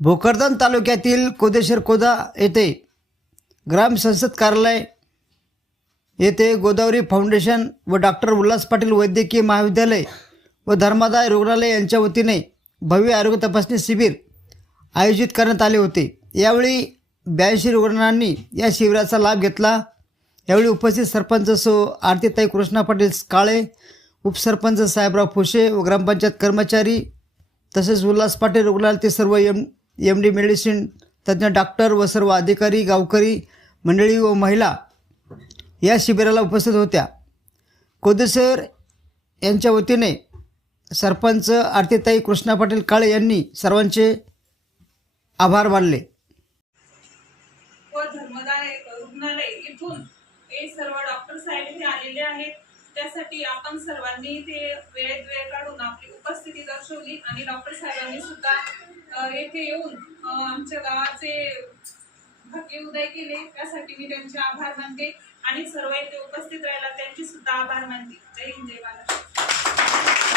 भोकरदन तालुक्यातील कोदेश्वर कोदा येथे ग्राम संसद कार्यालय येथे गोदावरी फाउंडेशन व डॉक्टर उल्हास पाटील वैद्यकीय महाविद्यालय व धर्मादाय रुग्णालय यांच्या वतीने भव्य आरोग्य तपासणी शिबिर आयोजित करण्यात आले होते. यावेळी ब्याऐंशी रुग्णांनी या शिबिराचा लाभ घेतला. यावेळी उपस्थित सरपंच सो आरतीताई कृष्णा पाटील काळे उपसरपंच साहेबराव फुशे व ग्रामपंचायत कर्मचारी तसेच उल्हास पाटील रुग्णालयातील सर्व एम एम डी मेडिसिन तज्ज्ञ डॉक्टर व सर्व अधिकारी गावकरी मंडळी व महिला या शिबिराला उपस्थित होत्या. कोदेसर यांच्या वतीने सरपंच आरतीताई कृष्णा पाटील काळे यांनी सर्वांचे आभार मानले. धर्मदाय रुग्णालय इथून हे सर्व डॉक्टर साहेब इथे आलेले आहेत. त्यासाठी आपण सर्वांनी ते वेळेत वेळ काढून आपली उपस्थिती दर्शवली आणि डॉक्टर साहेबांनी सुद्धा येथे येऊन आमच्या गावाचे भाग्य उदय केले. त्यासाठी मी त्यांचे आभार मानते आणि सर्व येथे उपस्थित राहिला त्यांचे सुद्धा आभार मानते. जय हिंद जय